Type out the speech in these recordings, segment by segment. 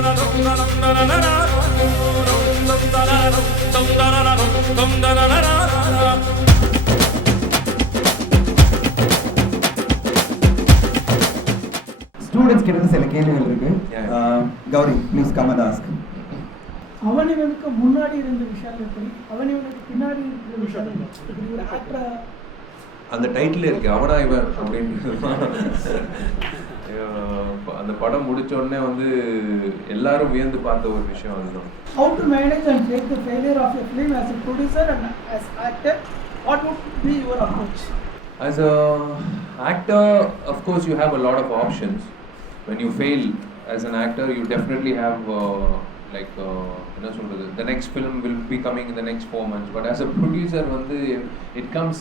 Students கிட்ட சில கேள்விகள் இருக்கு. Gowri, please come and ask. அவனிவனுக்கு முன்னாடி இருந்த விஷயம் எப்படி, அவனிவனுக்கு பின்னாடி இருக்கிற விஷயம் எப்படி, ஒரு ஆக்டரா அந்த டைட்டில் இருக்கு அவனா இவன் அப்படின்னு. அந்த படம் முடிச்ச உடனே வந்து எல்லாரும் வியந்து பார்த்த ஒரு விஷயம் அதுதான். How to manage and take the failure of a film as a producer and as actor? What would be your approach? As a actor, of course, you have a lot of options. When you fail as an actor, you definitely have the next film will be coming in the next 4 months. But as a producer, it comes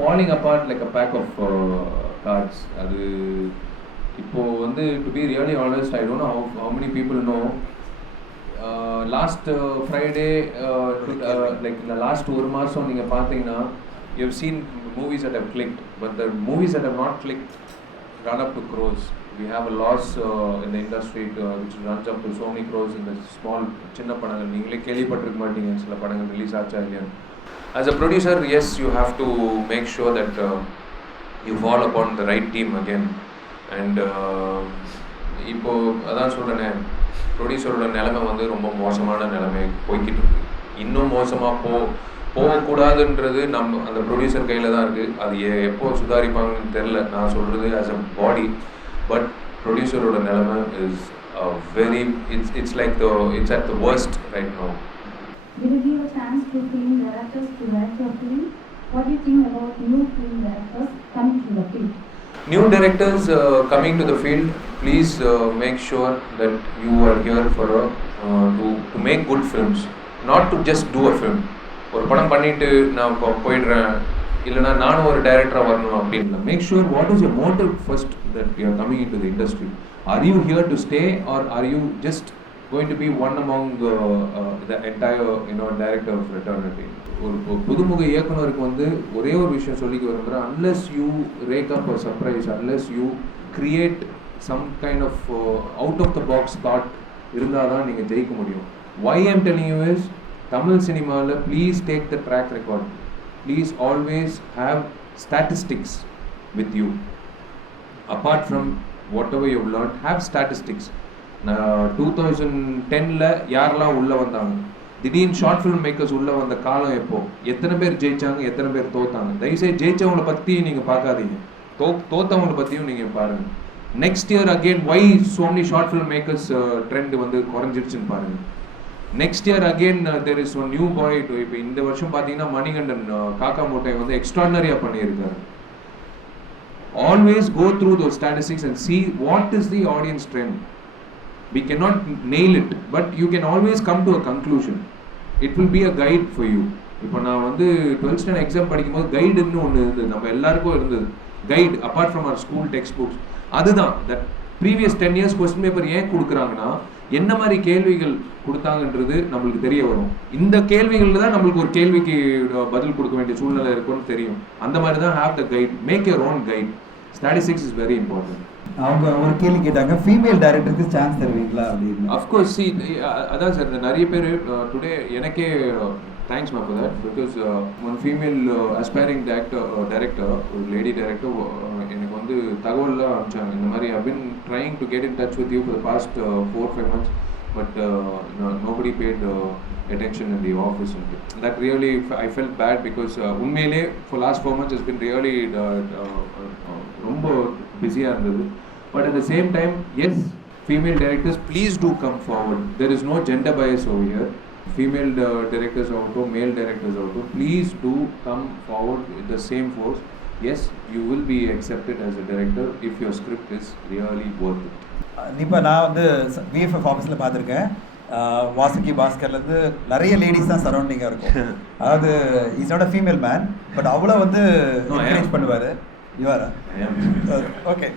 falling apart like a pack of cards. அது இப்போ வந்து to be really honest, I don't know how many people know. Last Friday, like in the last 1 மாசம் நீங்க பார்த்தீங்கன்னா, you have seen movies that have clicked, but the movies that have not clicked run up to crores. We have a loss in the industry which runs up to so many crores in the small சின்ன படங்கள். நீங்களே கேள்விப்பட்டிருக்க மாட்டீங்க சில படங்கள் release ஆச்சா இல்லையா. As a producer, yes, you have to make sure that you fall upon the right team again. And இப்போ அதான் சொல்கிறேனே, ப்ரொடியூசரோட நிலைமை வந்து ரொம்ப மோசமான நிலைமை போய்கிட்டு இருக்கு. இன்னும் மோசமாக போகக்கூடாதுன்றது நம்ம அந்த ப்ரொடியூசர் கையில் தான் இருக்குது. அது எப்போ சுதாரிப்பாங்கன்னு தெரில. நான் சொல்கிறது ஆஸ் அ பாடி, பட் ப்ரொடியூசரோட நிலைமை is very it's at the worst right now. Will you give a chance to film directors to direct your film? What do you think about new film directors coming to the field? New directors coming to the field, please make sure that you are here for to make good films, not to just do a film. ஒரு படம் பண்ணிட்டு நான் போயிடுறேன், இல்லைனா நானும் ஒரு டைரக்டராக வரணும் அப்படின்னு. Make sure what is your motive first that you are coming into the industry. Are you here to stay or are you just going to be one among the entire director of fraternity? ஒரு புதுமுக இயக்குனருக்கு வந்து ஒரே ஒரு விஷயம் சொல்லிக்க விரும்புகிறேன். unless you rake up a surprise, unless you create some kind of out of the box thought இருந்தால் தான் நீங்கள் ஜெயிக்க முடியும். why I'm telling you is, Tamil சினிமாவில் please take the track record. Please always have statistics with you. Apart from whatever you've learned, have statistics. 2010ல் யாரெல்லாம் உள்ளே வந்தாங்க, திடீர்னு ஷார்ட் ஃபிலிம் மேக்கர்ஸ் உள்ளே வந்த காலம் எப்போ, எத்தனை பேர் ஜெயிச்சாங்க, எத்தனை பேர் தோத்தாங்க. தயவுசெய்து ஜெயிச்சவங்களை பற்றி நீங்கள் பார்க்காதீங்க, தோத்தவங்களை பற்றியும் நீங்கள் பாருங்கள். Next year again why so many short film makers trend வந்து குறைஞ்சிருச்சுன்னு பாருங்கள். Next year again there is one new boy. இப்போ இந்த வருஷம் பார்த்தீங்கன்னா மணிகண்டன் காக்கா மூட்டை வந்து எக்ஸ்ட்ராடனரியாக பண்ணியிருக்காரு. Always go through those statistics and see what is the audience trend. We cannot nail it, but you can always come to a conclusion. It will be a guide for you. இப்போ நான் வந்து 12th standard exam படிக்கும்போது கைடுன்னு ஒன்று இருந்தது, நம்ம எல்லாருக்கும் இருந்தது guide, apart from அவர் ஸ்கூல் டெக்ஸ்ட் புக்ஸ். அதுதான் that previous 10 years question paper ஏன் கொடுக்குறாங்கன்னா, என்ன மாதிரி கேள்விகள் கொடுத்தாங்கன்றது நம்மளுக்கு தெரிய வரும். இந்த கேள்விகளில் தான் நம்மளுக்கு ஒரு கேள்விக்கு பதில் கொடுக்க வேண்டிய சூழ்நிலை இருக்குன்னு தெரியும். அந்த மாதிரி தான் have the kite, make your own kite. Statistics is very important. அவங்க ஒரு கேள்வி கேட்டாங்க, ஃபீமேல் டைரக்டருக்கு சான்ஸ் தருவீங்களா அப்படின்னு. அஃப்கோர்ஸ் சி, அதான் சார், நிறைய பேர் டுடே எனக்கே thanks ma'am for that. Because one female aspiring director, ஒரு லேடி டைரக்டர் எனக்கு வந்து தகவல்லாம் அனுப்பிச்சாங்க. இந்த மாதிரி I been trying to get in touch with you for the past 4-5 months, but nobody paid attention in the office. That really I felt bad because உண்மையிலே for last 4 months has been really ரொம்ப பிஸியாக இருந்தது. But at the same time, yes, female directors, please do come forward. There is no gender bias over here. Female directors also, male directors also, please do come forward with the same force. Yes, you will be accepted as a director if your script is really worth it. இப்போ நான் வந்து VFF ஆஃபீஸில் பார்த்துருக்கேன், வாசுகி பாஸ்கர்லேருந்து நிறைய ladies தான் சரௌண்டிங்காக இருக்கும். அதாவது is not a female man, but அவ்வளோ வந்து என்கரேஜ் பண்ணுவார். இவரா? ஓகே.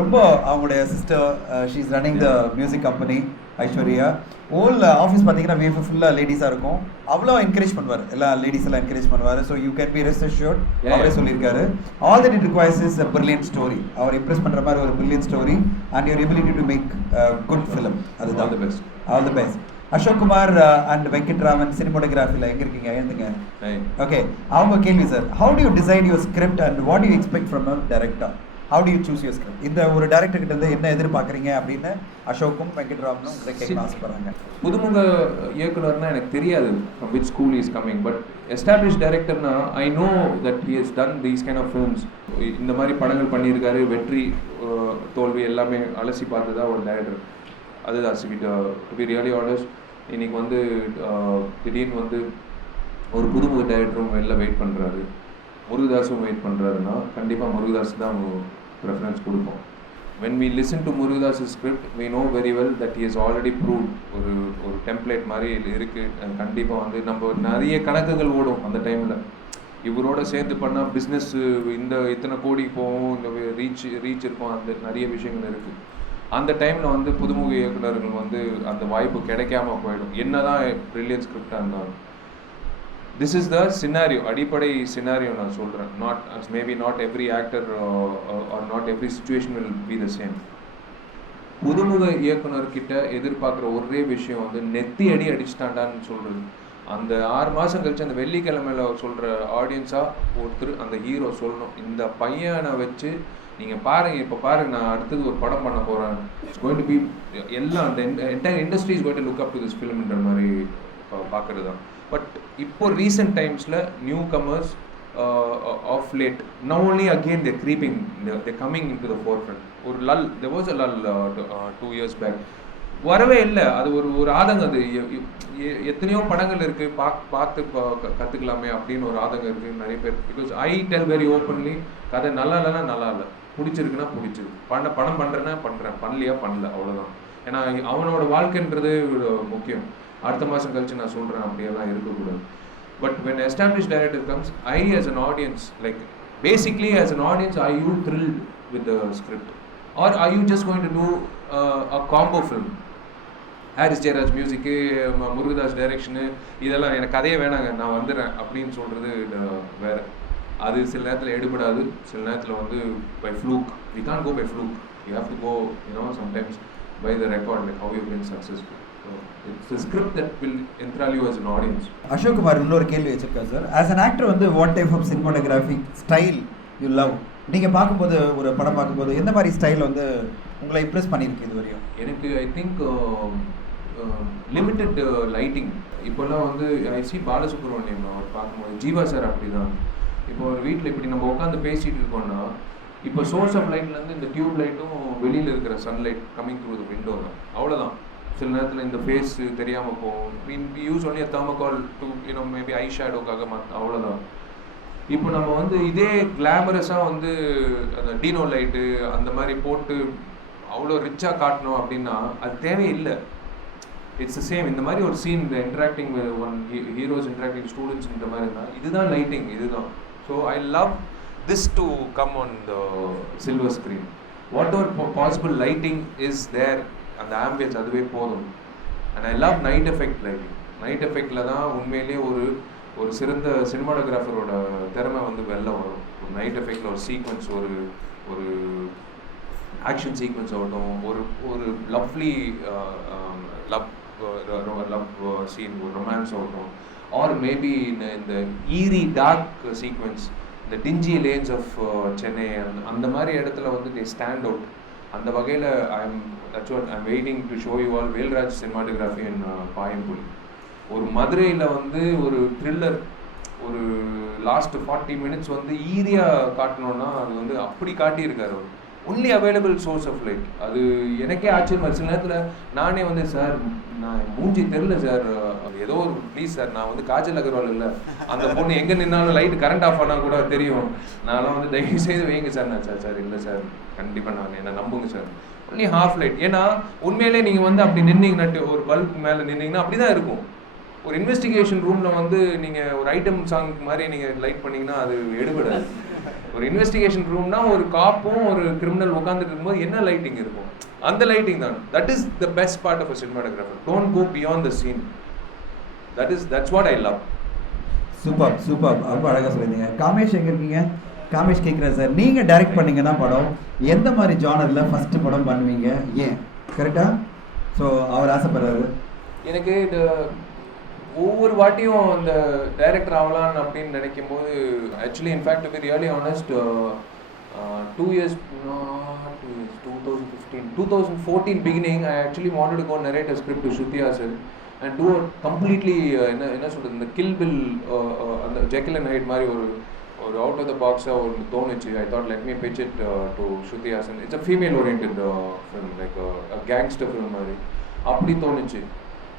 ரொம்ப அவங்களுடைய sister, she is running the music company. Aishwarya. Whole office பார்த்தீங்கன்னா வேஃபு ஃபுல்லாக லேடிஸாக இருக்கும். அவ்வளோ என்கரேஜ் பண்ணுவார், எல்லா லேடிஸ் எல்லாம் என்கரேஜ் பண்ணுவார். So you can be rest assured. அவரே சொல்லியிருக்காரு, all that it requires is a brilliant story. அவர் இம்ப்ரெஸ் பண்ணுற மாதிரி ஒரு brilliant story and your ability to make good film. அதுதான் all the best. All the best. Ashok Kumar and Venkatraman சினிமோட்டோகிராஃபியில் எங்கே இருக்கீங்க? எழுந்துங்க. ஓகே, அவங்க கேள்வி sir, how do you decide your script and what you expect from a director? How do you choose your script? இந்த ஒரு director கிட்ட இருந்து என்ன எதிர்பார்க்குறீங்க அப்படின்னு அசோக்கும் வெங்கட்ராமனும் இதை கேட்க ஆசைப்படுறாங்க. புதுமுக இயக்குனர்னா எனக்கு தெரியாது from which school he is coming, but established directorனா I know that he has done these kind of films. இந்த மாதிரி படங்கள் பண்ணியிருக்காரு, வெற்றி தோல்வி எல்லாமே அலசி பார்த்து தான் ஒரு டைரக்டர். அதுதான் டு பி ரியலி ஆனஸ்ட், இன்னைக்கு வந்து திடீர்னு வந்து ஒரு புதுமுக டைரக்டரும் வெளில வெயிட் பண்ணுறாரு, முருகதாஸும் வெயிட் பண்ணுறாருன்னா கண்டிப்பாக முருகதாஸ் தான் ப்ரெஃபரன்ஸ் கொடுப்போம். when we listen to Murugadas' script, we know very well that he has already proved ஒரு டெம்ப்ளேட் மாதிரி இருக்குது. கண்டிப்பாக வந்து நம்ம நிறைய கணக்குகள் ஓடும் அந்த டைமில். இவரோட சேர்ந்து பண்ணால் பிஸ்னஸ் இத்தனை கோடி போகும், இந்த ரீச் இருக்கும், அந்த நிறைய விஷயங்கள் இருக்குது. அந்த டைமில் வந்து புதுமுக இயக்குநர்கள் வந்து அந்த வாய்ப்பு கிடைக்காம போயிடும், என்னதான் பிரில்லியன்ட் ஸ்கிரிப்டாக இருந்தாலும். திஸ் இஸ் த சினாரியோ, அடிப்படை சினாரியோ நான் சொல்கிறேன். Maybe not every actor or not every situation will be the same. புதுமுக இயக்குனர்கிட்ட எதிர்பார்க்குற ஒரே விஷயம் வந்து நெத்தி அடிச்சிட்டாண்டான்னு சொல்கிறது. அந்த 6 மாதம் கழிச்சு அந்த வெள்ளிக்கிழமையில சொல்கிற ஆடியன்ஸாக ஒருத்தர் அந்த ஹீரோ சொல்லணும், இந்த பையனை வச்சு நீங்கள் பாருங்கள், இப்போ பாருங்கள், நான் அடுத்தது ஒரு படம் பண்ண போகிறேன், இட்ஸ் கோயிங் டு பி எல்லாம் அந்த entire industry is going to look up to this ஃபிலிம்ன்ற மாதிரி பார்க்குறது தான். பட் இப்போ ரீசெண்ட் டைம்ஸில் newcomers of late not only again they're creeping, they're coming into the forefront. ஒரு லல், there was a lull 2 years back. வரவே இல்லை. அது ஒரு ஆதங்கம். அது எத்தனையோ படங்கள் இருக்குது, பார்த்து கற்றுக்கலாமே அப்படின்னு ஒரு ஆதங்கம் இருக்குது நிறைய பேர். Because I tell very openly, கதை நல்லா இல்லைன்னா நல்லா இல்லை, பிடிச்சிருக்குன்னா பிடிச்சிருக்கு, படம் பண்ணுறேன்னா பண்ணுறேன், பண்ணலையா பண்ணல, அவ்வளோதான். ஏன்னா அவனோட வாழ்க்கைன்றது முக்கியம். அடுத்த மாதம் கழிச்சு நான் சொல்கிறேன் அப்படியெல்லாம் இருக்கக்கூடாது. But when established director comes, I as an audience, like basically as an audience, are you thrilled with the script or are you just going to do a combo film? Harris Jayaraj music, Murugadoss direction, இதெல்லாம் எனக்கு கதையே வேணாங்க, நான் வந்துடுறேன் அப்படின்னு சொல்கிறது வேறு. அது சில நேரத்தில் எடுபடாது, சில நேரத்தில் வந்து by fluke. We can't go by fluke, you have to go sometimes by the record, like how you been successful. It's a script that will enthrall you as an audience. Ashok Kumar இன்னொரு கேள்வி வச்சிருக்காரு சார். ஆஸ் அன் ஆக்டர் வந்து what type of cinematographic style you love? நீங்கள் பார்க்கும்போது, ஒரு படம் பார்க்கும்போது எந்த மாதிரி ஸ்டைல் வந்து உங்களை இம்ப்ரெஸ் பண்ணியிருக்கு இது வரையும்? எனக்கு ஐ திங்க் லிமிட்டட் லைட்டிங். இப்போல்லாம் வந்து ஐ சி பாலசுப்ரமணியம் அவர் பார்க்கும்போது, ஜீவா சார் அப்படி தான். இப்போ ஒரு வீட்டில் இப்படி நம்ம உட்காந்து பேசிகிட்டு இருக்கோம்னா, இப்போ சோர்ஸ் ஆஃப் லைட்லேருந்து இந்த டியூப் லைட்டும் வெளியில் இருக்கிற sunlight coming through the window தான், அவ்வளோதான். சில நேரத்தில் இந்த ஃபேஸ் தெரியாமல் போகும். We use only thermocol to maybe I ஷேடோக்காக அவ்வளோதான். இப்போ நம்ம வந்து இதே கிளாமரஸாக வந்து அந்த டீனோ லைட்டு அந்த மாதிரி போட்டு அவ்வளோ ரிச்சாக காட்டணும் அப்படின்னா அது தேவையில்லை. It's the same. இந்த மாதிரி ஒரு சீன், இந்த interacting one heroes interacting students இந்த மாதிரி இருந்தால் இதுதான் லைட்டிங், இதுதான். So I love this to come on the silver screen. Whatever possible lighting is there, அந்த ஆம்பியன்ஸ் அதுவே போதும். And I love night effect lighting. Night எஃபெக்டில் தான் உண்மையிலேயே ஒரு சிறந்த சினிமாட்டோகிராஃபரோட திறமை வந்து வெளில வரும். ஒரு நைட் எஃபெக்டில் ஒரு சீக்வன்ஸ், ஒரு ஆக்ஷன் சீக்வன்ஸ் ஆகட்டும், ஒரு லவ்லி லவ் சீன், ஒரு ரொமான்ஸ் ஆகட்டும், ஆர் மேபி இந்த ஈரி டார்க் சீக்வன்ஸ், இந்த டிஞ்சி லேன்ஸ் ஆஃப் சென்னை, அந்த மாதிரி இடத்துல வந்து தே ஸ்டாண்ட் அவுட். அந்த வகையில் I'm waiting to show you all Velraj cinematography in Payumpuli. ஒரு மதுரையில் வந்து ஒரு த்ரில்லர், ஒரு லாஸ்ட் 40 minutes வந்து ஈரியாக காட்டணுன்னா அது வந்து அப்படி காட்டியிருக்காரு அவர். Only available source of light. அது எனக்கே ஆச்சரியமா. சில நேரத்தில் நானே வந்து, சார் நான் மூஞ்சி தெரில சார், ஏதோ ஒரு ப்ளீஸ் சார், நான் வந்து காஜல் அகர்வால் இல்லை, அந்த பொண்ணு எங்கே நின்னாலும் லைட் கரண்ட் ஆஃப் ஆனால் கூட தெரியும், நான்லாம் வந்து தயவு செய்து வைங்க சார். நான் சார் இல்லை சார், கண்டிப்பாக நான் என்னை நம்புங்க சார், ஒன்லி ஹாஃப் லைட். ஏன்னா உண்மையிலே நீங்கள் வந்து அப்படி நின்னீங்கன்னாட்டு ஒரு பல்ப் மேலே நின்னீங்கன்னா அப்படி தான் இருக்கும். ஒரு இன்வெஸ்டிகேஷன் ரூமில் வந்து நீங்கள் ஒரு ஐட்டம் சாங் மாதிரி நீங்கள் லைட் பண்ணிங்கன்னா அது எடுபடாது. ஒரு இன்வெஸ்டிகேஷன் ரூம்னா ஒரு காப்பும் ஒரு கிரிமினல் உட்காந்துட்டு இருக்கும்போது என்ன லைட்டிங் இருக்கும், அந்த லைட்டிங் தான். That is the best part of a cinematographer. Don't go beyond the scene. That's what I love. Super super, ரொம்ப அழகாக சொல்லியிருந்தீங்க. காமேஷ் எங்கே இருக்கீங்க? காமேஷ் கேட்குறேன் சார், நீங்கள் டைரக்ட் பண்ணீங்கன்னா படம் எந்த மாதிரி ஜானரில் ஃபஸ்ட்டு படம் பண்ணுவீங்க, ஏன்? கரெக்டாக? ஸோ அவர் ஆசைப்படுறாரு. எனக்கு இந்த ஒவ்வொரு வாட்டியும் அந்த டைரக்டர் ஆகலான்னு அப்படின்னு நினைக்கும் போது actually in fact to be really honest 2 years 2014 beginning I actually wanted to go narrate a script to Shruti Haasan and do a completely என்ன சொல்றது, இந்த கில் பில் அந்த ஜெக்கில் அண்ட் ஹைட் மாதிரி ஒரு அவுட் ஆஃப் த பாக்ஸாக ஒரு தோணுச்சு. I thought let me pitch it to Shruti Haasan. It's a female oriented film, like gangster film மாதிரி அப்படி தோணுச்சு.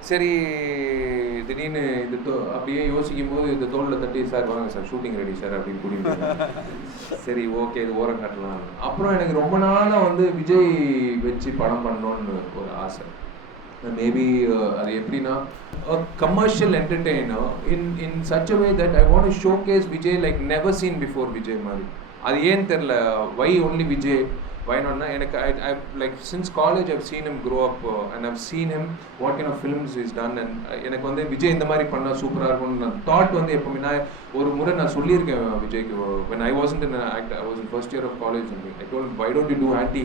சரி, திடீர்னு இது அப்படியே யோசிக்கும் போது இந்த தோளில் தட்டி, சார் வாங்க சார் ஷூட்டிங் ரெடி சார் அப்படின்னு கூட்டிட்டு, சரி ஓகே இது ஓரம் காட்டலாம். அப்புறம் எனக்கு ரொம்ப நாளாக வந்து விஜய் வச்சு படம் பண்ணணும்னு ஒரு ஆசை. மேபி அது எப்படின்னா commercial entertainer in such a way that I want to showcase Vijay like never seen before Vijay மாதிரி. அது ஏன்னு தெரில, why only Vijay, why not na? எனக்கு I like since college I've seen him grow up and I've seen him what kind of films he's done and எனக்கு வந்து விஜய் இந்த மாதிரி பண்ணா சூப்பரா இருக்கும்னு நான் தாட் வந்து எப்பவுமே நான் ஒரு முறை நான் சொல்லியிருக்கேன் விஜய்க்கு. when I wasn't in an act, I was in first year of college and I told him, why don't you do anti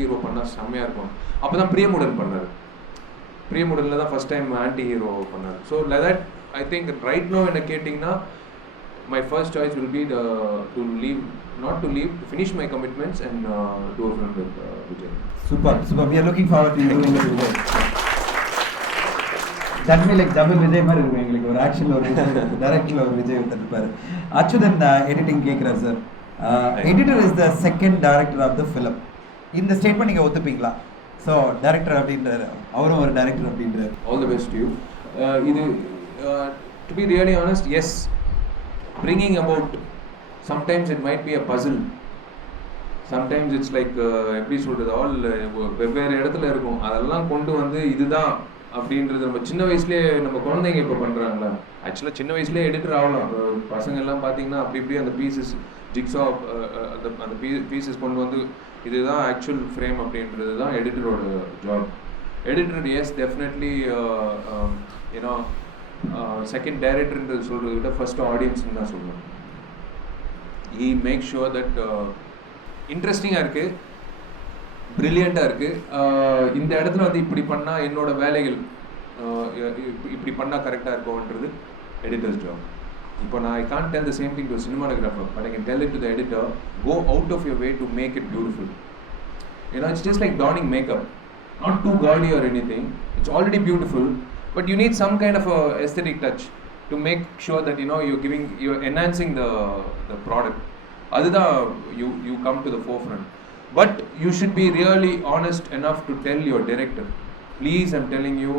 hero பண்ணா செம்மையா இருக்கும். அப்பதான் பிரியமுடன் பண்ணாரு. பிரியமுடன்ல தான் ஃபர்ஸ்ட் டைம் ஆன்டி ஹீரோ பண்ணாரு. So like that I think right no என்ன கேட்டிங்கன்னா my first choice will be to finish my commitments and do a film with Vijay. Super. We are looking forward to doing it with Vijay. That means like double Vijay மாதிரி இருக்கும் எங்களுக்கு. ஒரு ஆக்ஷன்ல ஒரு டைரக்டர்ல ஒரு விஜய் வந்துருப்பாரு. அச்சுதன் எடிட்டிங் கேக்குறாரு sir. Editor is the second director of the film. இந்த ஸ்டேட்மெண்ட் நீங்க ஒத்துப்பீங்களா? ஸோ டைரக்டர் அப்படின்றாரு, அவரும் ஒரு டைரக்டர் அப்படின்றாரு. All the best to you. இது to be really honest, yes, bringing about, sometimes it might be a puzzle, sometimes it's like எப்படி சொல்றது, ஆல் வெவ்வேறு இடத்துல இருக்கும். அதெல்லாம் கொண்டு வந்து இதுதான் அப்படின்றது நம்ம சின்ன வயசுலேயே நம்ம குழந்தைங்க இப்போ பண்ணுறாங்களா, ஆக்சுவலாக சின்ன வயசுலேயே எடிட்டர் ஆகலாம். பசங்க எல்லாம் பார்த்தீங்கன்னா அப்படி இப்படி அந்த பீசஸ் ஜிக்ஸா அந்த பீசஸ் கொண்டு வந்து இதுதான் ஆக்சுவல் ஃப்ரேம் அப்படின்றது தான் எடிட்டரோட job. Editor is definitely you know second டைரக்டர்ன்றது சொல்கிறத விட ஃபர்ஸ்ட் ஆடியன்ஸ்ன்னு தான் சொல்லுவேன். he makes sure that இன்ட்ரெஸ்டிங்காக இருக்குது, ப்ரில்லியண்ட்டாக இருக்குது. இந்த இடத்துல வந்து இப்படி பண்ணால் என்னோட வேலைகள் இப்படி பண்ணால் கரெக்டாக இருக்கும்ன்றது எடிட்டர்ஸ் ஜாப். இப்போ நான் I can't tell the same thing to cinematographer, but I can tell it to the editor, go out of your way to make it beautiful. It's just like donning makeup, not too gaudy or anything. It's already beautiful, but you need some kind of a aesthetic touch to make sure that you're enhancing the product. Adudha you come to the forefront, but you should be really honest enough to tell your director, please, I'm telling you,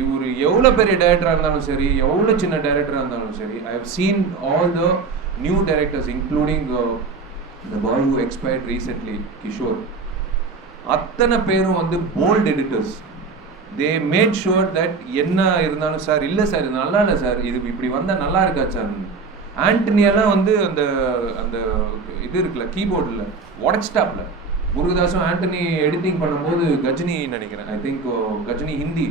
இவரு எவ்வளோ பெரிய டைரக்டராக இருந்தாலும் சரி, எவ்வளோ சின்ன டைரக்டராக இருந்தாலும் சரி, I have seen all the new directors, including the boy who expired recently, Kishore. அத்தனை பேரும் வந்து bold editors. They made sure that என்ன இருந்தாலும் சார் இல்லை சார் இது நல்லா இல்லை சார், இது இப்படி வந்தால் நல்லா இருக்கா சார். ஆண்டனியெல்லாம் வந்து அந்த அந்த இது இருக்குல்ல கீபோர்டில் உடச்சிட்டாப்ல. முருகதாஸும் ஆண்டனி எடிட்டிங் பண்ணும்போது கஜினி நினைக்கிறேன், ஐ திங்க் கஜினி ஹிந்தி,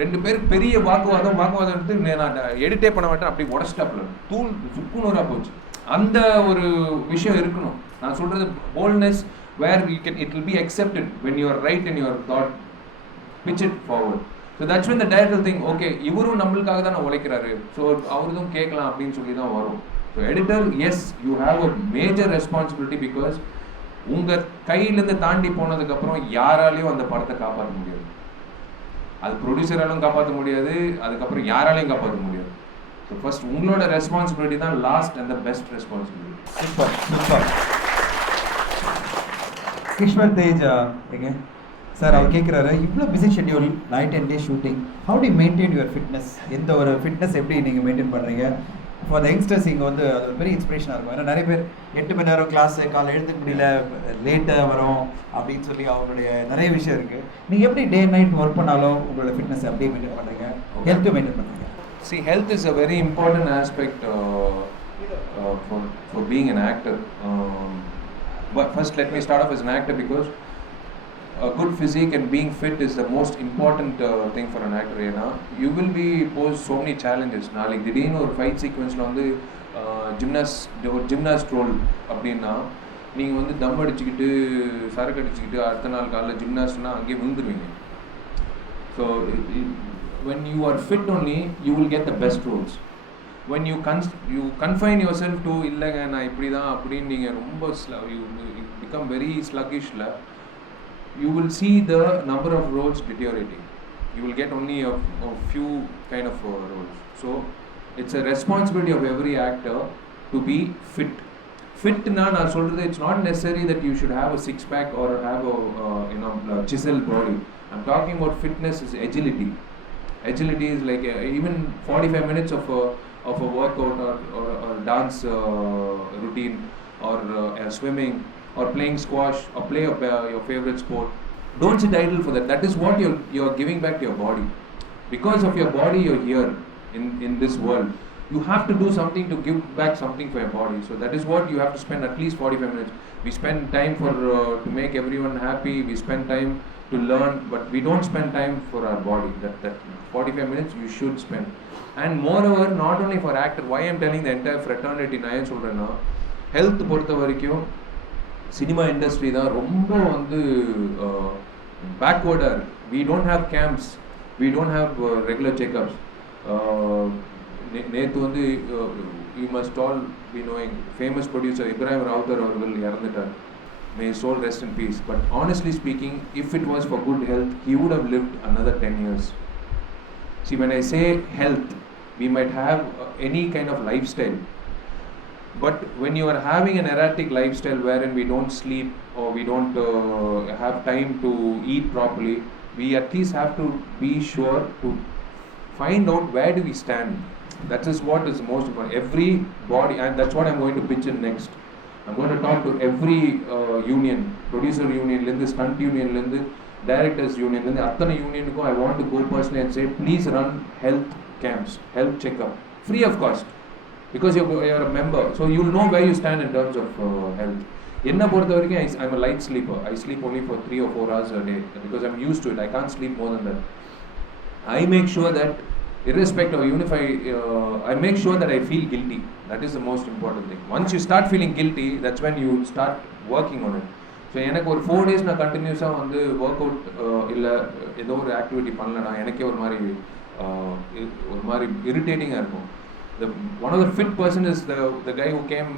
ரெண்டு பேருக்கு பெரிய வாக்குவாதம் எடுத்து நான் எடிட்டே பண்ண மாட்டேன் அப்படி உடச்சிட்டாப்ல, தூள் சுக்குநூறாக போச்சு. அந்த ஒரு விஷயம் இருக்கணும். நான் சொல்கிறது boldness where it will be accepted when you are right in your thought, pitch it forward. So that's when the director think, okay, இவரும் நம்மளுக்காக தான் உழைக்கிறாரு, ஸோ அவருதும் கேட்கலாம் அப்படின்னு சொல்லி தான் வரும். So editor, yes, you have a major responsibility, because உங்கள் கையிலேருந்து தாண்டி போனதுக்கப்புறம் யாராலையும் அந்த படத்தை காப்பாற்ற முடியாது. அது ப்ரொடியூசராலும் காப்பாற்ற முடியாது, அதுக்கப்புறம் யாராலையும் காப்பாற்ற முடியாது. ஸோ ஃபர்ஸ்ட் உங்களோட ரெஸ்பான்சிபிலிட்டி தான் last and the best responsibility. Super. Kishwar Tej sir அவர் கேட்குறாரு, இவ்வளோ busy schedule, night and day shooting, how to maintain your fitness? எந்த ஒரு ஃபிட்னஸ் எப்படி நீங்கள் மெயின்டைன் பண்ணுறீங்க? ஃபார் த யங்ஸ்டர்ஸ் இங்கே வந்து அது ஒரு பெரிய இன்ஸ்பிரேஷனாக இருக்கும். ஏன்னா நிறைய பேர் 8 மணி நேரம் கிளாஸு, காலைல எழுந்துக்க முடியல, லேட்டாக வரும் அப்படின்னு சொல்லி அவங்களுடைய நிறைய விஷயம் இருக்குது. நீங்கள் எப்படி டே நைட் ஒர்க் பண்ணாலும் உங்களோட ஃபிட்னஸ் அப்படியே மெயின்டைன் பண்ணுறீங்க, ஹெல்த்து மெயின்டைன் பண்ணுறீங்க? See, health is a very important aspect for being an actor. But first, let me start off as an actor because a good physique and being fit is the most important thing for an actor. ஏன்னா you will be posed so many challenges. நாளைக்கு திடீர்னு ஒரு fight சீக்வன்ஸில் வந்து gymnast role அப்படின்னா நீங்கள் வந்து தம் அடிச்சுக்கிட்டு சரக்கு அடிச்சுக்கிட்டு அடுத்த நாள் காலையில் ஜிம்னாஸ்ட்னா அங்கேயே விழுந்துருவீங்க. So when you are fit only you will get the best roles. When you confine yourself to இல்லைங்க நான் இப்படி தான் அப்படின்னு நீங்கள் ரொம்ப you become very sluggish-ல you will see the number of roles deteriorating. You will get only a few kind of roles. So it's a responsibility of every actor to be fit. Fit na நான் சொல்றது it's not necessary that you should have a six pack or have a chiseled body. I'm talking about fitness is agility. Agility is like even 45 minutes of a workout or dance routine or swimming or playing squash or play your favorite sport. Don't sit idle for that. That is what you're giving back to your body. Because of your body you're here in this world. You have to do something to give back something for your body. So that is what you have to spend at least 45 minutes. We spend time to make everyone happy. We spend time to learn, but we don't spend time for our body. That 45 minutes you should spend. And moreover, not only for actor, why I'm telling the entire fraternity na yen solrena, health portha varaikum cinema industry da romba vandu backward. We don't have camps, we don't have regular checkups. நேற்று வந்து you must all be knowing famous producer Ibrahim Rauther அவர்கள் இறந்துட்டார். May his soul rest in peace. But honestly speaking, if it was for good health, he would have lived another 10 years. See, when I say health, we might have any kind of lifestyle. But when you are having an erratic lifestyle wherein we don't sleep or we don't have time to eat properly, we at least have to be sure to find out where do we stand. That is what is most important. Every body, and that's what I'm going to pitch in next. I'm going to talk to every union, producer union, stunt union, directors union, athana union ko I want to go personally and say, please run health camps, health checkup, free of cost, because you're a member, so you'll know where you stand in terms of health. Enna portha varaikum I'm a light sleeper. I sleep only for 3 or 4 hours a day because I'm used to it. I can't sleep more than that. I make sure that irrespective of I make sure that I feel guilty. That is the most important thing. Once you start feeling guilty, that's when you start working on it. So எனக்கு ஒரு 4 days நான் கண்டினியூஸாக வந்து work out இல்லை ஏதோ ஒரு activity பண்ணலன்னா எனக்கே ஒரு மாதிரி இரிட்டேட்டிங்காக இருக்கும். One of the fit person is the guy who came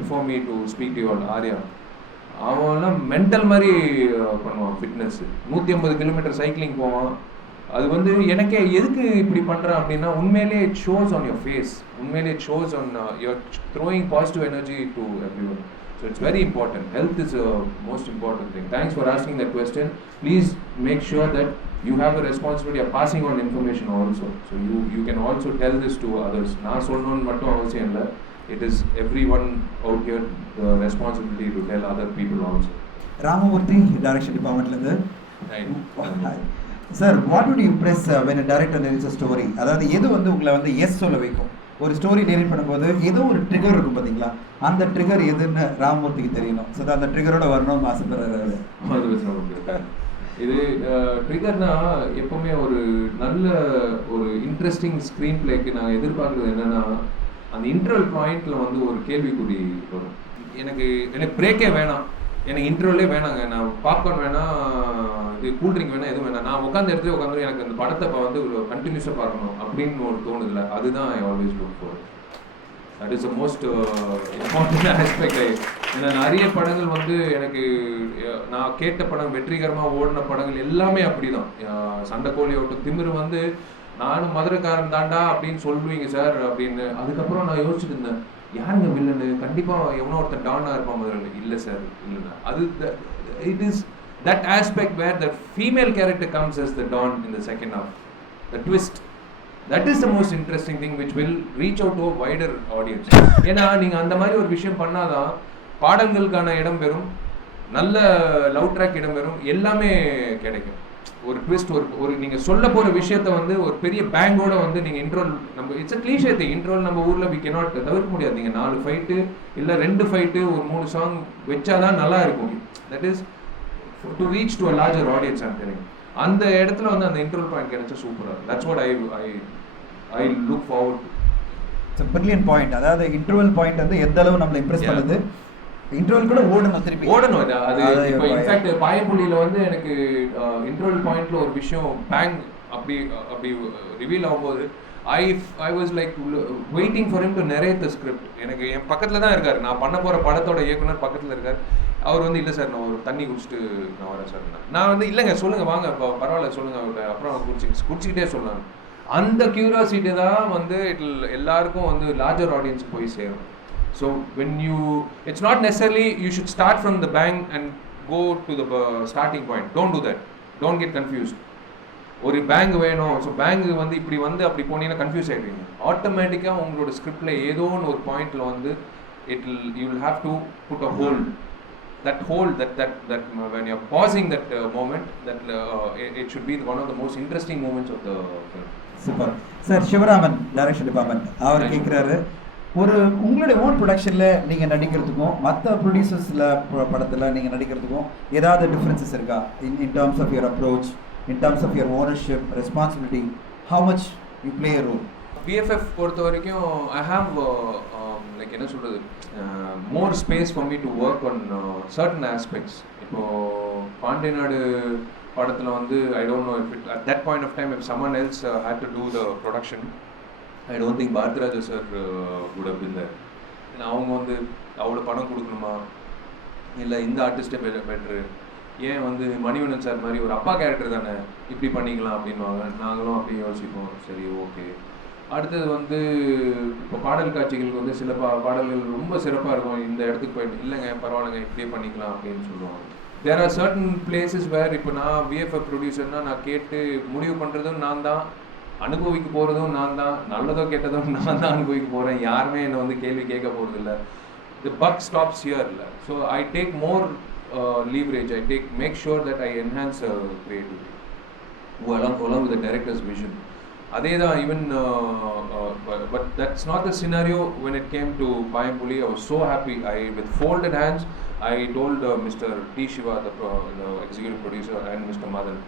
before me to speak to you all, Arya. அவன்லாம் மென்டல் மாதிரி பண்ணுவான் ஃபிட்னஸ். 150 கிலோமீட்டர் சைக்கிளிங் போவான். அது வந்து எனக்கே எதுக்கு இப்படி பண்ணுறான் அப்படின்னா உண்மையிலே it shows on your face. உண்மையிலே it shows on your throwing positive energy to everyone. So it's very important. Health is a most important thing. Thanks for asking that question. Please make sure that you have a responsibility of passing on information also. So you can also tell this to others. நான் சொல்லணும்னு மட்டும் அவசியம் இல்லை. It is everyone out here the responsibility to tell other people also. Ramamurthy, direction departmentலேருந்து. Sir, what would you impress when a director narrates a story? அதாவது எது வந்து உங்களை வந்து எஸ் சொல்ல வைக்கும்? ஒரு ஸ்டோரி நரேட் பண்ணும்போது ஏதோ ஒரு ட்ரிகர் இருக்கும் பார்த்தீங்களா, அந்த ட்ரிகர் எதுன்னு ராமமூர்த்திக்கு தெரியணும். ஸோ அந்த ட்ரிகரோட வரணும்னு ஆசைப்படுறாரு. இது ட்ரிகர்னா எப்பவுமே ஒரு நல்ல ஒரு இன்ட்ரெஸ்டிங் ஸ்க்ரீன் பிளேக்கு நான் எதிர்பார்க்குறது என்னன்னா அந்த இன்டர்வல் பாயிண்ட்ல வந்து ஒரு கேள்விக்குறி வரும். எனக்கு பிரேக்கே வேணாம், எனக்கு இன்டர்வலே வேணாங்க, நான் பாப்கார்ன் வேணாம், இது கூல்ட்ரிங்க் வேணாம், எதுவும் வேணாம், நான் உட்காந்து இடத்துல உட்காந்து எனக்கு அந்த படத்தை வந்து கண்டினியூஸாக பார்க்கணும் அப்படின்னு ஒரு தோணுதில்ல. அதுதான் I always look for. That is the most important aspect. ஏன்னா நிறைய படங்கள் வந்து எனக்கு நான் கேட்ட படம் வெற்றிகரமாக ஓடின படங்கள் எல்லாமே அப்படி தான். சண்டைக்கோழியோட திமிரு வந்து நானும் மதுரைக்காரன் தாண்டா அப்படின்னு சொல்லுவீங்க சார் அப்படின்னு. அதுக்கப்புறம் நான் யோசிச்சுட்டு இருந்தேன், யாருங்க வில்லனு, கண்டிப்பாக எவனோ ஒருத்தர் டானாக இருப்பான் மதுரையில். இல்லை சார் இல்லைண்ணா, அது it is that aspect where the female character comes as the dawn in the second half, the twist, that is the most interesting thing which will reach out to a wider audience. ஏன்னா நீங்கள் அந்த மாதிரி ஒரு விஷயம் பண்ணாதான் பாடல்களுக்கான இடம் பெறும், நல்ல லவ் ட்ராக் இடம் பெறும், எல்லாமே கிடைக்கும். ஒரு ட்விஸ்ட், ஒரு நீங்கள் சொல்ல போகிற விஷயத்த வந்து ஒரு பெரிய பேங்கோட வந்து நீங்கள் இன்ட்ரோல், நம்ம இட்ஸ் அ கிளீஷே திங், இன்ட்ரோல் நம்ம ஊரில் வி கேனாட் தவிர்க்க முடியாது. நீங்கள் 4 ஃபைட்டு இல்லை 2 ஃபைட்டு ஒரு 3 சாங் வச்சாதான் நல்லா இருக்கும். That is to reach to a larger audience. அந்த இடத்துல வந்து அந்த இன்ட்ரோல் பாயிண்ட் கிடைச்சா சூப்பராக. That's what I look forward. It's brilliant point. அதாவது இன்டர்வல் பாயிண்ட் வந்து எந்த அளவு நம்மளை இம்ப்ரெஸ் பண்ணுது. இன்டர்வல் கூட ஓடணும், திருப்பி ஓடணும். அது இப்போ இன்ஃபேக்ட் பாயம்புள்ளியில் வந்து எனக்கு இன்டர்வல் பாயிண்ட்ல ஒரு விஷயம் பேங் அப்படி ரிவீல் ஆகும்போது I was like waiting for him to narrate the script. எனக்கு என் பக்கத்தில் தான் இருக்கார், நான் பண்ண போகிற படத்தோட இயக்குனர் பக்கத்தில் இருக்கார். அவர் வந்து இல்லை சார், நான் ஒரு தண்ணி குடிச்சிட்டு நான் வரேன் சார். நான் வந்து இல்லைங்க சொல்லுங்கள் வாங்க இப்போ பரவாயில்ல சொல்லுங்கள், அப்புறம் குடிச்சிக்கிட்டே சொல்லலாம். அந்த கியூரியாசிட்டி தான் வந்து எல்லாருக்கும் வந்து லார்ஜர் ஆடியன்ஸ் போய் சேரும். So when it's not necessarily you should start from the bang and go to the starting point. Don't do that. Don't get confused. ஒரு பேங்க் வேணும், ஸோ பேங்க் வந்து இப்படி வந்து அப்படி போனீங்கன்னா கன்ஃபியூஸ் ஆகிடுவீங்க. ஆட்டோமேட்டிக்காக உங்களோட ஸ்கிரிப்டில் ஏதோ ஒரு பாயிண்டில் வந்து you will have to put a hold. That hold, that when you're pausing that moment, that it should be one of the most interesting moments of the film. Super sir. Sivaraman direction department அவர் கேட்குறாரு, ஒரு உங்களுடைய own ப்ரொடக்ஷனில் நீங்கள் நடிக்கிறதுக்கும் மற்ற ப்ரொடியூசர்ஸில் படத்தில் நீங்கள் நடிக்கிறதுக்கும் ஏதாவது டிஃப்ரென்சஸ் இருக்கா? In terms of your approach, in terms of your ownership, responsibility, how much you play a role? BFF பொறுத்த வரைக்கும் ஐ ஹாவ் லைக் என்ன சொல்கிறது, more space for me to work on certain aspects. இப்போது பாண்டிய நாடு படத்தில் வந்து I don't know if it at that point of time if someone else had to do the production, I don't think Bharathiraja sir would have been there. அவங்க வந்து அவ்வளோ பணம் கொடுக்கணுமா, இல்லை இந்த ஆர்டிஸ்ட்டே பெட்ரு, ஏன் வந்து மணிவண்ணன் சார் மாதிரி ஒரு அப்பா கேரக்டர் தானே இப்படி பண்ணிக்கலாம் அப்படின்வாங்க. நாங்களும் அப்படியே யோசிப்போம், சரி ஓகே. அடுத்தது வந்து இப்போ பாடல் காட்சிகளுக்கு வந்து சில பாடல்கள் ரொம்ப சிறப்பாக இருக்கும், இந்த இடத்துக்கு போயிட்டு இல்லைங்க பரவாயில்லைங்க இப்படியே பண்ணிக்கலாம் அப்படின்னு சொல்லுவாங்க. There are certain places where இப்போ நான் VFF ப்ரொடியூசர்னால் நான் கேட்டு முடிவு பண்ணுறதும் நான் தான், அனுபவிக்க போகிறதும் நான் தான், நல்லதோ கெட்டதும் நான் தான் அனுபவிக்க போகிறேன். யாருமே என்னை வந்து கேள்வி கேட்க போகிறது இல்லை. தி பக் ஸ்டாப்ஸ் ஹியர் இல்லை. So I take more leverage. I make sure that I enhance creativity along with the director's vision. அதே தான் even but that's not the scenario when it came to Payambuli. I was so happy. With folded hands I told Mr. T. Shiva, the executive producer, and Mr. Madan,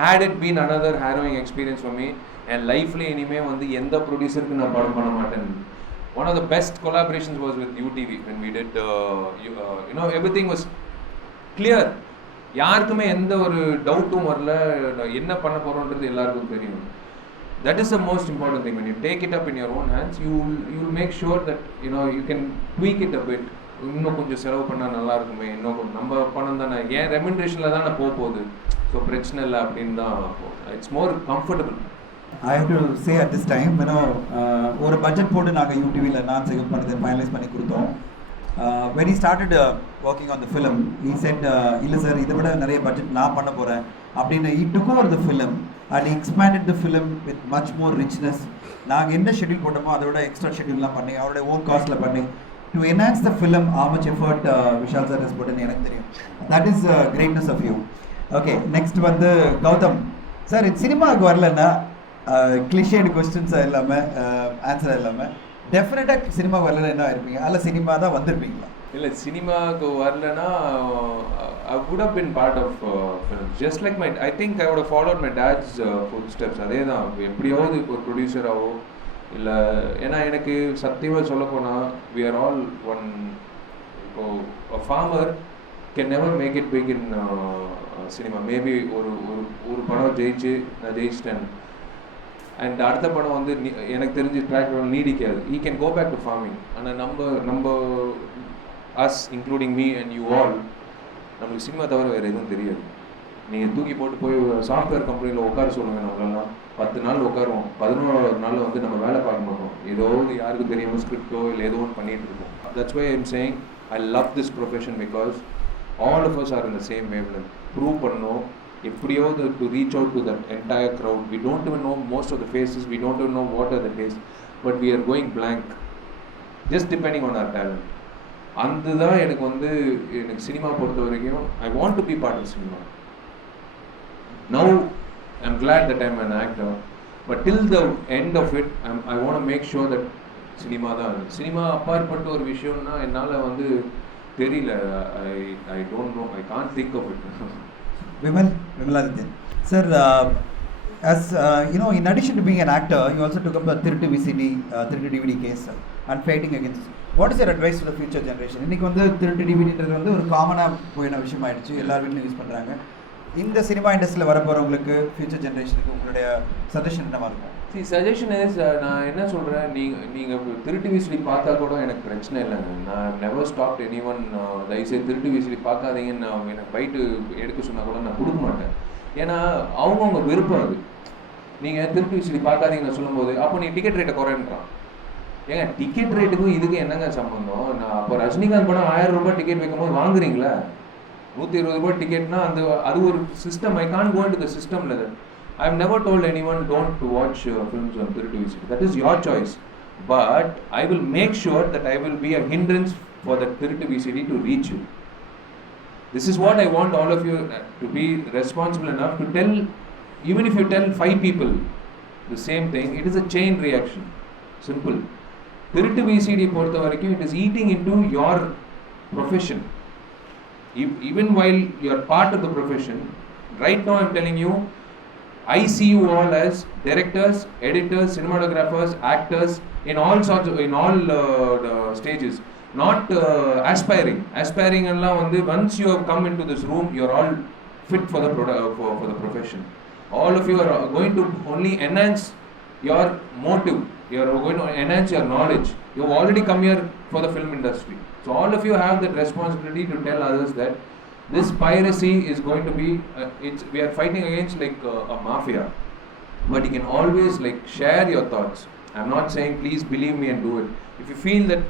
had it been another harrowing experience for me and லைஃப்ல இனிமே வந்து எந்த ப்ரொடியூசருக்கு நான் படம் பண்ண மாட்டேன். One of the best collaborations was with UTV when we did everything was clear. யாருக்குமே எந்த ஒரு டவுட்டும் வரல, என்ன பண்ண போறோம்ன்றது எல்லாருக்கும் தெரியும். That is the most important thing. When you take it up in your own hands, you will make sure that you can tweak it a bit. இன்னும் கொஞ்சம் செலவு பண்ணால் நல்லா இருக்குமே, இன்னும் கொஞ்சம் நம்ம பணம் தானே, ஏன் ரெமினரேஷனில் தானே போகுது, ஸோ பிரச்சனை இல்லை அப்படின்னு தான். It's more comfortable. I have to say at this time, ஒரு பட்ஜெட் போட்டு நாங்கள் யூடிவியில் நான் செலக்ட் பண்ணதை ஃபைனலைஸ் பண்ணி கொடுத்தோம். When he started working on the film, he said, இல்லை சார் இதை விட நிறைய பட்ஜெட் நான் பண்ண போகிறேன் அப்படின்னு. he took over the film and he expanded the film with much more richness. நாங்கள் என்ன ஷெட்யூல் போட்டோமோ அதை விட எக்ஸ்ட்ரா ஷெட்யூல்லாம் பண்ணி அவருடைய ஓன் காஸ்ட்டில் பண்ணி to enhance the film, how much effort Vishal sir has put in எனக்கு தெரியும். That is greatness of you. Okay, next வந்து கௌதம் சார், இது சினிமாவுக்கு வரலன்னா கிளிஷேடு கொஸ்டின்ஸ் இல்லாமல் ஆன்சர் இல்லாமல் டெஃபினட்டாக சினிமாவுக்கு வரலன்னா என்ன இருப்பீங்க, அல்ல சினிமா தான் வந்திருப்பீங்களா? இல்லை, சினிமாவுக்கு வரலன்னா I would have been part of films. Just like I think I would have followed my dad's footsteps. அதே தான், எப்படியாவது ஒரு ப்ரொடியூசராகவோ இல்லை. ஏன்னா எனக்கு சத்தியமாக சொல்ல போனால் we are all one. இப்போ a farmer can never make it big in cinema. Maybe ஒரு படம் ஜெயிச்சு நான் ஜெயிச்சிட்டேன் அண்ட் அடுத்த படம் வந்து எனக்கு தெரிஞ்சு track நீடிக்காது. he can go back to farming. ஆனால் நம்ம us including me and you all, நம்மளுக்கு சினிமா தவிர வேறு எதுவும் தெரியாது. நீங்கள் தூக்கி போட்டு போய் சாஃப்ட்வேர் கம்பெனியில் உட்கார சொல்லுங்கள், நம்மளெல்லாம் 10 நாள் உட்காருவோம், 11வது நாள் வந்து நம்ம வேலை பார்க்க மாட்டோம். ஏதோ யாருக்கும் தெரியாமல் ஸ்கிரிப்டோ இல்லை ஏதோ ஒன்று பண்ணிகிட்டு இருக்கோம். That's why I'm saying I love this profession because all of us are in the same wavelength. Prove பண்ணோம் எப்படியாவது to reach out to that entire crowd. We don't even know most of the faces, we don't even know what are the faces, but we are going blank just depending on our talent. அதுதான் எனக்கு cinema பொறுத்த வரைக்கும் I want to be part of cinema. Now I'm glad that I'm an actor, but till the end of it I want to make sure that cinema தான். Cinema அப்பாற்பட்ட ஒரு விஷயம்னா என்னால் வந்து தெரியல. I don't know, I can't think of it. Vimaladityan sir, as you know, in addition to being an actor, you also took up the திருட்டு DVD case and fighting against. What is your advice to the future generation? இன்னைக்கு வந்து திருட்டு டிவிடின்றது வந்து ஒரு காமனாக போயின விஷயம் ஆயிடுச்சு, எல்லார் வீட்லையும் யூஸ் பண்ணுறாங்க. இந்த சினிமா இண்டஸ்ட்ரியில் வரப்போகிறவங்களுக்கு, ஃபியூச்சர் ஜென்ரேஷனுக்கு உங்களுடைய சஜஷன் என்னவாக இருக்கும்? சஜஷன் இஸ், நான் என்ன சொல்கிறேன், நீங்கள் திருட்டு விசிடி பார்த்தா கூட எனக்கு பிரச்சனை இல்லைங்க. நான் நெவர் ஸ்டாப் எனி ஒன் தயவுசெய்து திருட்டு விசிடி பார்க்காதீங்கன்னு நான் எனக்கு பைட்டு எடுக்க சொன்னால் கூட நான் கொடுக்க மாட்டேன். ஏன்னா அவங்கவுங்க விருப்பம் அது. நீங்கள் திருட்டு விசிடி பார்க்காதீங்கன்னு சொல்லும்போது அப்போ நீ டிக்கெட் ரேட்டை குறைன்றான். ஏங்க டிக்கெட் ரேட்டுக்கும் இதுக்கு என்னங்க சம்பந்தம்? நான் அப்போ ரஜினிகாந்த் படம் 1000 ரூபாய் டிக்கெட் வைக்கும்போது வாங்குறீங்களா? 120 ரூபாய் டிக்கெட்னா அது ஒரு system. I can't go into the system. I have never told anyone don't to watch films on திருட்டு VCD. That is your choice. But I will make sure that I will be a hindrance for the திருட்டு VCD to reach you. This is what I want all of you to be responsible enough to tell. Even if you tell 5 people the same thing, it is a chain reaction. Simple. திருட்டு VCD பொறுத்த வரைக்கும் it is eating into your profession. Even while you are part of the profession, right now I am telling you, I see you all as directors, editors, cinematographers, actors in all stages, not aspiring alla vandu once you have come into this room you are all fit for the for the profession. All of you are going to only enhance your motive, you are going to enhance your knowledge. You have already come here for the film industry, so all of you have that responsibility to tell others that this piracy is going to be we are fighting against like a mafia, but you can always like share your thoughts. I'm not saying please believe me and do it. If you feel that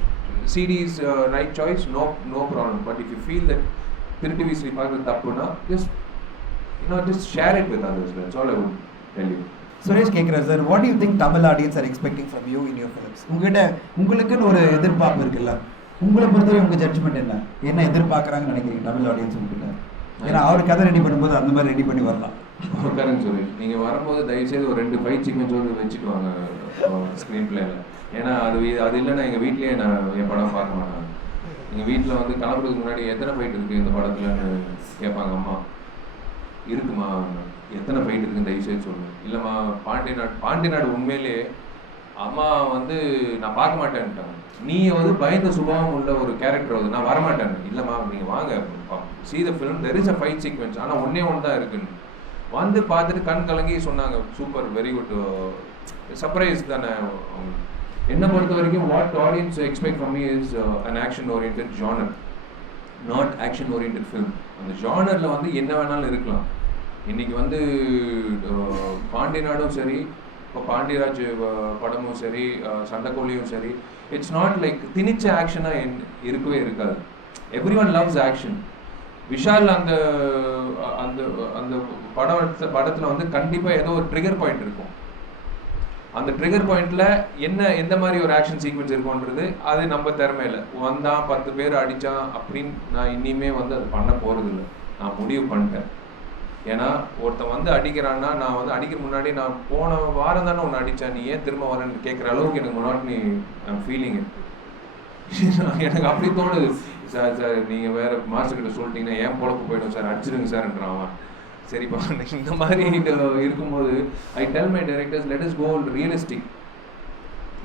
CD is right choice, no problem, but if you feel that திருட்டு VCD பார்க்குறது தப்புனா just share it with others. That's all I would tell you. Suresh கேட்குறாரு sir, what you think Tamil audience are expecting from you in your films? உங்களுக்குன்னு ஒரு எதிர்பார்ப்பு இருக்குல்ல, உங்களை பொறுத்தவரை உங்கள் ஜட்ஜ்மெண்ட் என்ன எதிர்பார்க்குறாங்கன்னு நினைக்கிறீங்க தமிழ் ஆடியன்ஸ் உங்ககிட்ட? ஏன்னா அவர் கதை ரெடி பண்ணும்போது அந்த மாதிரி ரெடி பண்ணி வரலாம். கரெக்ட் சுரேஷ், நீங்கள் வரும்போது தயவுசெய்து ஒரு 2 ஃபைட் சீக்வென்ஸோடு வச்சுட்டு வாங்க ஸ்க்ரீன் பிளேயில். ஏன்னா அது இல்லைன்னா எங்கள் வீட்லேயே நான் என் படம் பார்க்க மாட்டேன். எங்கள் வீட்டில் வந்து கிளம்புறதுக்கு முன்னாடி எத்தனை ஃபைட் இருக்குது இந்த படத்துலன்னு கேட்பாங்க. அம்மா இருக்குமா, எத்தனை ஃபைட் இருக்குன்னு தயவுசெய்து சொல்லுங்கள். இல்லைம்மா பாண்டி நாடு உண்மையிலே அம்மா வந்து நான் பார்க்க மாட்டேன்ட்டாங்க. நீ வந்து பயந்த சுபாவம் உள்ள ஒரு கேரக்டர் வந்து நான் வரமாட்டேன். இல்லைம்மா நீங்கள் வாங்க, see the film, there is a fight sequence, ஆனால் ஒன்றே தான் இருக்குன்னு வந்து பார்த்துட்டு கண் கலங்கி சொன்னாங்க. சூப்பர், வெரி குட், சர்ப்ரைஸ் தானே. என்னை பொறுத்த வரைக்கும் what audience expect from me is an action oriented genre, not action oriented film. அந்த ஜானரில் வந்து என்ன வேணாலும் இருக்கலாம். இன்றைக்கி வந்து பாண்டி நாடும் சரி, இப்போ பாண்டியராஜ் படமும் சரி, சண்டைக்கோழியும் சரி, இட்ஸ் நாட் லைக் திணிச்ச ஆக்ஷனாக இருக்கவே இருக்காது. Every one loves action. Vishal அந்த அந்த அந்த படத்தில் வந்து கண்டிப்பாக ஏதோ ஒரு ட்ரிகர் பாயிண்ட் இருக்கும். அந்த ட்ரிகர் பாயிண்டில் எந்த மாதிரி ஒரு ஆக்ஷன் சீக்வன்ஸ் இருக்கும்ன்றது அது நம்ம திறமையில வந்தான் 10 பேர் அடித்தான் அப்படின்னு நான் இனிமே வந்து அது பண்ண போகிறதில்ல. நான் முடிவு பண்ணிட்டேன். ஏன்னா ஒருத்தன் வந்து அடிக்கிறான்னா நான் வந்து அடிக்கிற முன்னாடி நான் போன வாரம் தானே ஒன்று அடித்தேன், நீ ஏன் திரும்ப வரேன்னு கேட்குற அளவுக்கு எனக்கு முன்னாடி ஃபீலிங் எனக்கு அப்படி தோணுது. சார் நீங்கள் வேறு மாஸ்டர்கிட்ட சொல்லிட்டீங்கன்னா ஏன் பொழப்பு போய்டும் சார், அடிச்சிடுங்க சார்ன்றான் அவன். சரிப்பா, இந்த மாதிரி இருக்கும்போது I tell my directors, let us go realistic.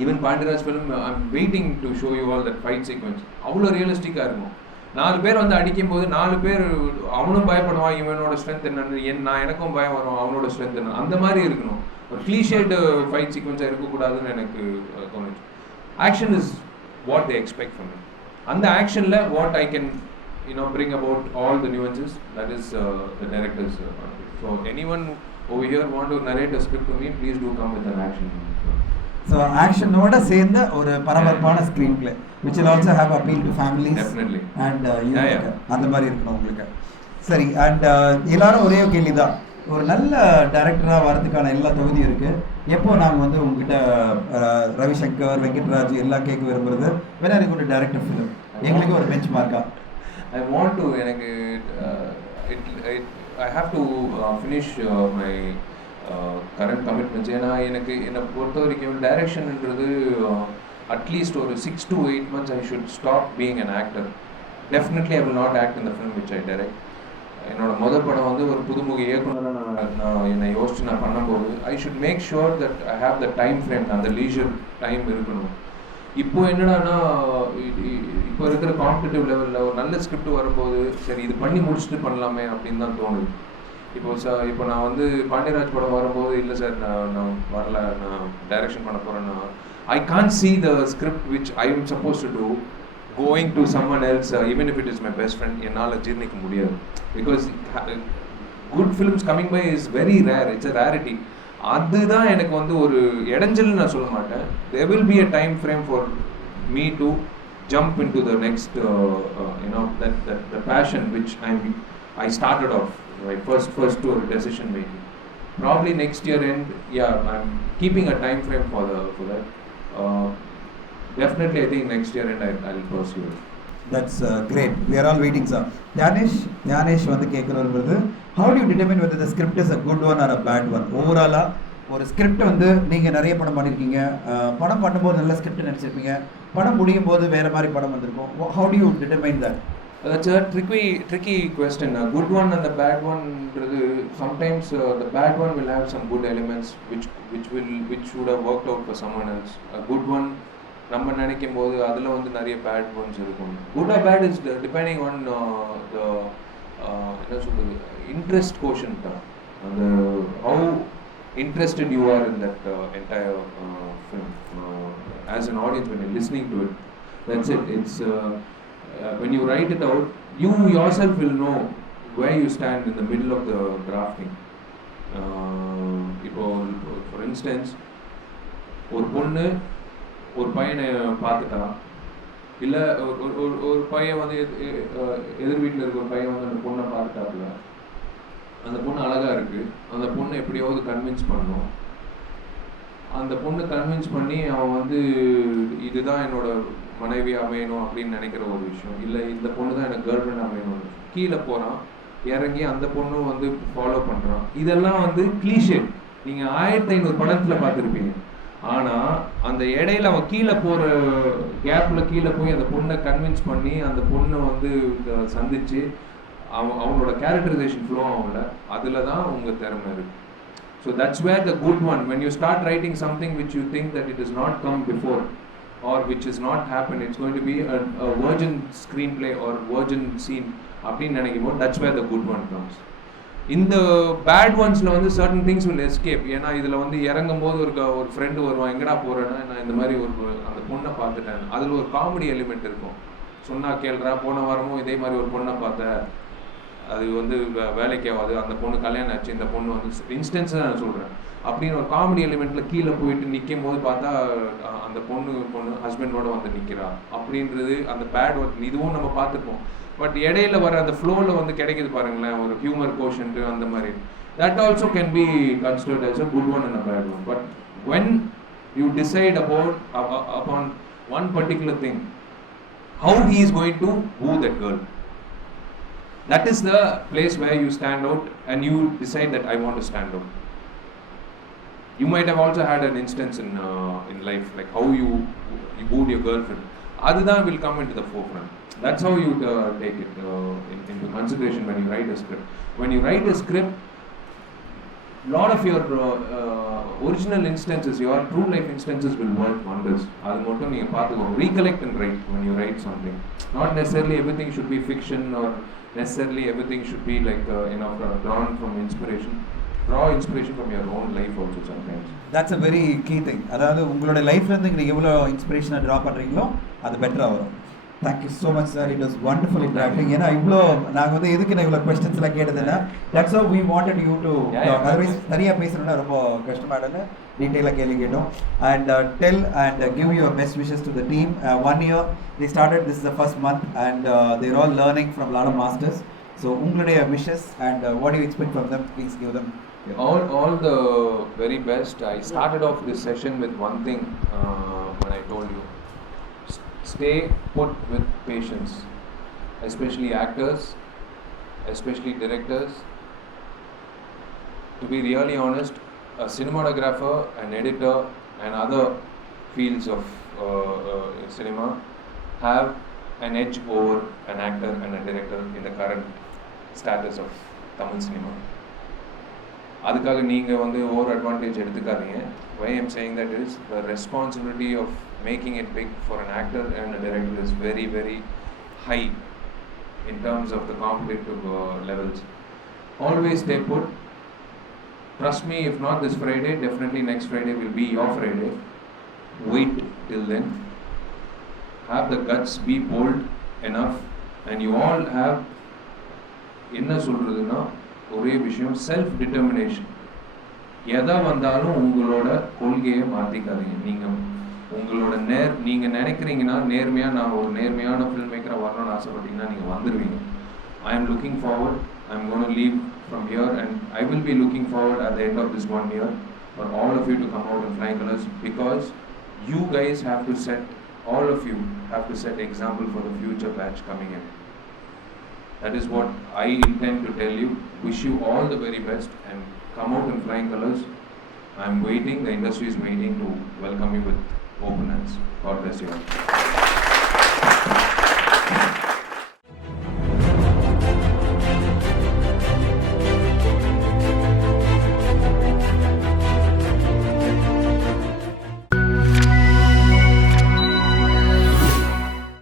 Even Pandiraj film I am waiting to show you all that fight sequence. அவ்வளோ ரியலிஸ்டிக்காக இருக்கும். 4 பேர் வந்து அடிக்கும் போது 4 பேர் அவனும் பயப்படுவான், இவனோட ஸ்ட்ரென்த் என்னன்னு, நான் எனக்கும் பயம் வரும், அவனோட ஸ்ட்ரென்த் என்ன, அந்த மாதிரி இருக்கணும். ஒரு கிளீஷேட் ஃபைட் சீக்வன்ஸாக இருக்கக்கூடாதுன்னு எனக்கு தோணுச்சு. Action is what they expect from me. அந்த ஆக்ஷனில் what I can bring about all the nuances, that is the director's part. So anyone over here want to narrate a script to me, please do come with an action. So actionோட சேர்ந்த ஒரு பரபரப்பான screen play which will also have appeal to families. Definitely. And அந்த மாதிரி இருக்கணும் உங்களுக்கு. சரி, and எல்லாரும் ஒரே கேள்வி தான், ஒரு நல்ல டைரக்டராக வரதுக்கான எல்லா தகுதியும் இருக்குது. எப்போ நாங்கள் வந்து உங்ககிட்ட ரவிசங்கர், வெங்கட்ராஜ் எல்லாம் கேட்க விரும்புறது, வேணா எனக்கு ஒரு டைரக்டர் ஃபிலிம் எங்களுக்கு ஒரு பெஞ்ச் மார்க்கா? I want to, எனக்கு I have to finish my current commitments. ஏன்னா என்னை பொறுத்த வரைக்கும் டைரக்ஷன்ன்றது அட்லீஸ்ட் ஒரு 6 to 8 months I should stop being an actor. Definitely I will not act in the film which I direct. என்னோட முதல் படம் வந்து ஒரு புதுமுக இயக்குனராக நான் என்னை யோசிச்சு நான் பண்ணும்போது I should make sure that I have the time frame, அந்த லீஜர் டைம் இருக்கணும். இப்போ என்னடானா இப்போ இருக்கிற காம்படிட்டிவ் லெவலில் ஒரு நல்ல ஸ்கிரிப்ட் வரும்போது சரி இது பண்ணி முடிச்சுட்டு பண்ணலாமே அப்படின்னு தான் தோணுது. இப்போ நான் வந்து பாண்டியராஜ் படம் வரும்போது இல்லை சார் நான் வரல, நான் டைரக்ஷன் பண்ண போகிறேன்னா I can't see the script which I am supposed to do going to someone else, even if it is my best friend. என்னால் ஜீர்ணிக்க முடியாது. Because good films coming by is very rare. It's a rarity. அதுதான் எனக்கு வந்து ஒரு இடைஞ்சல் நான் சொல்ல மாட்டேன். There will be a time frame for me to jump into the next that the passion which I started off, right? First to a decision making. Probably next year end, I'm keeping a time frame for that. Definitely I think next year end I'll pursue it. That's great. We are all waiting, sir. Dhyanesh வந்து கேட்கறது, how do you determine whether the script is a good one or a bad one? Overall ஒரு script வந்து நீங்கள் நிறைய படம் பண்ணியிருக்கீங்க, படம் பண்ணும்போது நல்ல ஸ்கிரிப்ட் நினச்சிருப்பீங்க, படம் முடியும் போது வேறு மாதிரி படம் வந்திருக்கும். How do you determine that? That's a tricky question. A good one and the bad one, sometimes the bad one will have some good elements which would have worked out for someone else. A good one நம்ம நினைக்கும் போது அதில் வந்து நிறைய bad ones இருக்கும். Good or bad is depending on the என்ன சொல்கிறது interest quotient தான். அந்த how interested you are in that entire film as an audience when you're listening to it. That's it. It's when you write it out, you yourself will know where you stand in the middle of the drafting. For instance, ஒரு பொண்ணு ஒரு பையனை பார்த்துட்டா, இல்லை ஒரு பையன் வந்து எதிர் வீட்டில் இருக்க ஒரு பையன் வந்து அந்த பொண்ணை பார்த்துட்டாப்புல, அந்த பொண்ணு அழகாக இருக்குது, அந்த பொண்ணை எப்படியாவது கன்வின்ஸ் பண்ணணும். அந்த பொண்ணு கன்வின்ஸ் பண்ணி அவன் வந்து இதுதான் என்னோட மனைவி அமையணும் அப்படின்னு நினைக்கிற ஒரு விஷயம், இல்லை இந்த பொண்ணு தான் எனக்கு கேர்ள் ஃப்ரெண்ட் அமையணும். கீழே போகிறான், இறங்கி அந்த பொண்ணும் வந்து ஃபாலோ பண்ணுறான். இதெல்லாம் வந்து கிளீஷே, நீங்கள் 1500 படத்தில் பார்த்துருப்பீங்க. ஆனால் அந்த இடையில அவன் கீழே போகிற கேப்பில் கீழே போய் அந்த பொண்ணை கன்வின்ஸ் பண்ணி அந்த பொண்ணை வந்து சந்தித்து அவனோட கேரக்டரைசேஷன் ஃப்ளோ ஆகல, அதில் தான் உங்கள் திறமை இருக்குது. So that's where the good one. When you start writing something which you think that it is not come before or which is not happen, it's going to be a virgin screenplay or virgin scene அப்படின்னு நினைக்கும் போது that's where the good one comes. இந்த bad ஒன்ஸில் வந்து certain things will escape. ஏன்னா இதில் வந்து இறங்கும் போது ஒரு ஃப்ரெண்டு வருவான், எங்கடா போகிறேன்னா நான் இந்த மாதிரி அந்த பொண்ணை பார்த்துட்டேன், அதில் ஒரு காமெடி எலிமெண்ட் இருக்கும். சொன்னால் கேள்றா, போன வாரமும் இதே மாதிரி ஒரு பொண்ணை பார்த்தேன், அது வந்து வேலைக்கு ஆகாது, அந்த பொண்ணு கல்யாணம் ஆச்சு, இந்த பொண்ணு வந்து இன்ஸ்டன்ஸ் தான் நான் சொல்கிறேன் அப்படின்னு ஒரு காமெடி எலிமெண்ட்டில் கீழே போயிட்டு நிற்கும் போது பார்த்தா அந்த பொண்ணு ஹஸ்பண்டோட வந்து நிற்கிறா அப்படின்றது அந்த பேட் ஒர்க். இதுவும் நம்ம பார்த்துப்போம். பட் இடையில வர அந்த ஃப்ளோவில் வந்து கிடைக்குது பாருங்களேன், ஒரு ஹியூமர் கோஷன்ட்டு அந்த மாதிரி. That also can be considered as a good one and a bad one. But when you decide upon one particular thing, how he is going to woo that girl, that is the place where you stand out and you decide that I want to stand out. You might have also had an instance in life, like how you wooed your girlfriend. Adha will come into the forefront. That's how you take it into consideration when you write a script. When you write a script, lot of your original instances, your true life instances will work wonders. Adu mottum neenga paathuko, recollect and write when you write something. Not necessarily everything should be fiction or necessarily everything should be like drawn from inspiration. Draw inspiration from your own life also sometimes. That's a very key thing. அதாவது உங்களோட லைஃப்ல இருந்து நீங்க எவ்வளோ இன்ஸ்பிரேஷனை draw பண்றீங்களோ அது பெட்டரா வரும். Thank you so much sir, it was wonderful interacting. ஏன்னா இவ்வளோ நாங்கள் வந்து எதுக்கு நான் இவ்வளோ கொஸ்டின்ஸ் எல்லாம் கேட்டதில்லை. That's how we wanted you to otherwise நிறையா பேசணும்னா ரொம்ப கஷ்டமாயிடுங்க. டீட்டெயிலாக கேள்வி கேட்டோம். And tell and give your best wishes to the team. 1 year they started, this is the first month and they're all learning from a lot of masters. So உங்களுடைய wishes and what do you expect from them? Please give them all the very best. I started off this session with one thing when I told you, stay put with patience, especially actors. especially directors. To be really honest, a cinematographer, an editor, and other fields of cinema have an edge over an actor and a director in the current status of Tamil cinema. அதுக்காக நீங்கள் வந்து over advantage எடுத்துக்காதீங்க. Why I'm saying that is the responsibility of making it big for an actor and a director is very, very high in terms of the competitive levels. Always stay put. Trust me, if not this Friday, definitely next Friday will be your Friday. Wait till then. Have the guts, be bold enough, and you all have என்ன சொல்கிறதுனா ஒரே விஷயம், self determination. எதை வந்தாலும் உங்களோட கொள்கையை மாற்றிக்காதீங்க. நீங்கள் உங்களோட நீங்கள் நினைக்கிறீங்கன்னா நேர்மையாக நான் ஒரு நேர்மையான ஃபில்ம் மேக்கராக வரணும்னு ஆசைப்பட்டீங்கன்னா நீங்கள் வந்துடுவீங்க. I am looking forward. I am gonna leave from here and I will be looking forward at the end of this 1 year for all of you to come out in flying colors, because you guys have to set, all of you have to set example for the future batch coming in. That is what I intend to tell you. Wish you all the very best and come out in flying colors. I am waiting, the industry is waiting to welcome you with open hands. God bless you all.